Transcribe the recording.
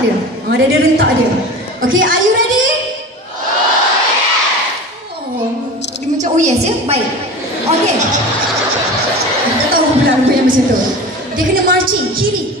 dia. Ha, dia dia rentak dia. Okay, are you ready? Oh, dia Oh, macam oh yes ya? Baik. Okay. Kita tahu pula apa yang macam tu. Dia kena marching kiri.